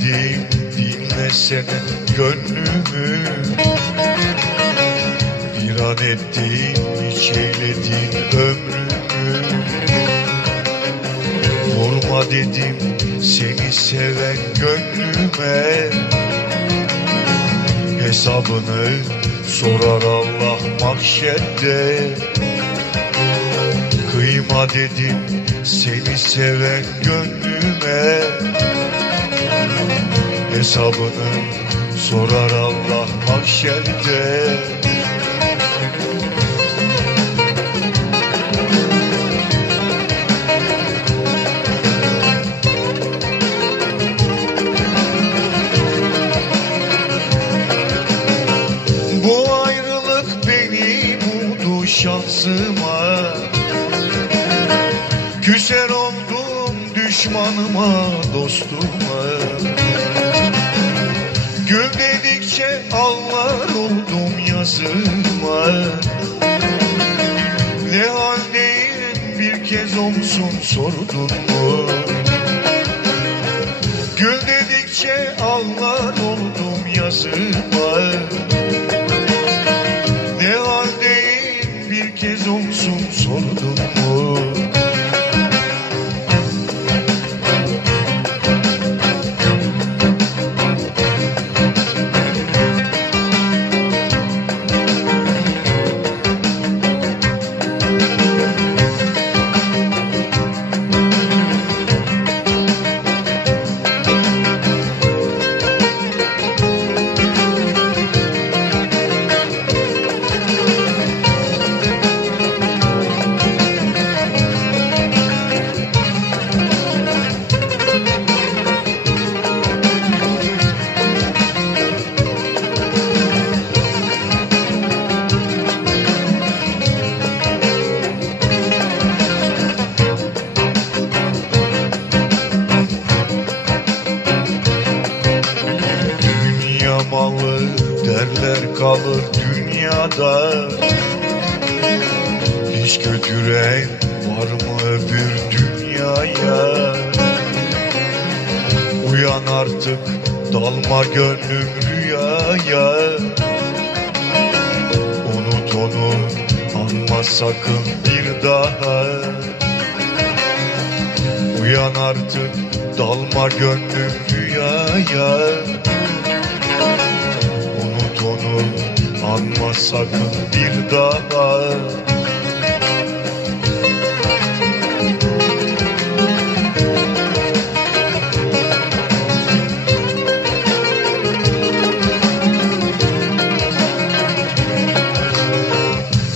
Çeyledim dinlesene gönlümü. Bir an ettin çeyledin ömrümü. Vurma dedim seni seven gönlüme. Hesabını sorar Allah mahşerde. Kıyma dedim seni seven gönlüme Hesabını sorar Allah mahşerde. Bu ayrılık beni vurdu şansıma. Küser oldum düşmanıma dostuma Gül dedikçe ağlar oldum yazıma. Ne haldeyim bir kez olsun sordun mu? Gül dedikçe ağlar oldum yazıma kalır dünyada. Hiç götüren var mı öbür dünyaya? Uyan artık dalma gönlüm rüyaya. Unut onu anma sakın bir daha. Uyan artık dalma gönlüm rüyaya sakın bir daha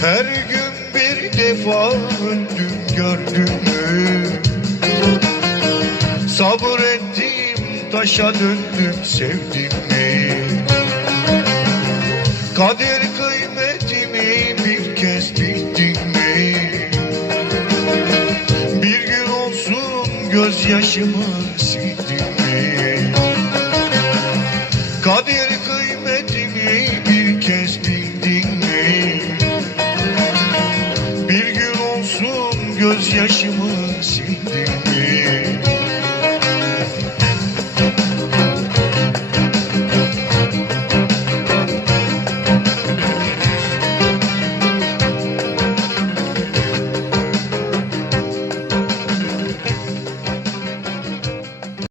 Her gün bir defa öldüm gördün mü? Sabır ettim taşa döndüm sevdim mi? gözyaşımı sildirmeye Kadir kıymetimi bir kez bildin mi? Bir gün olsun gözyaşımı sildirmeye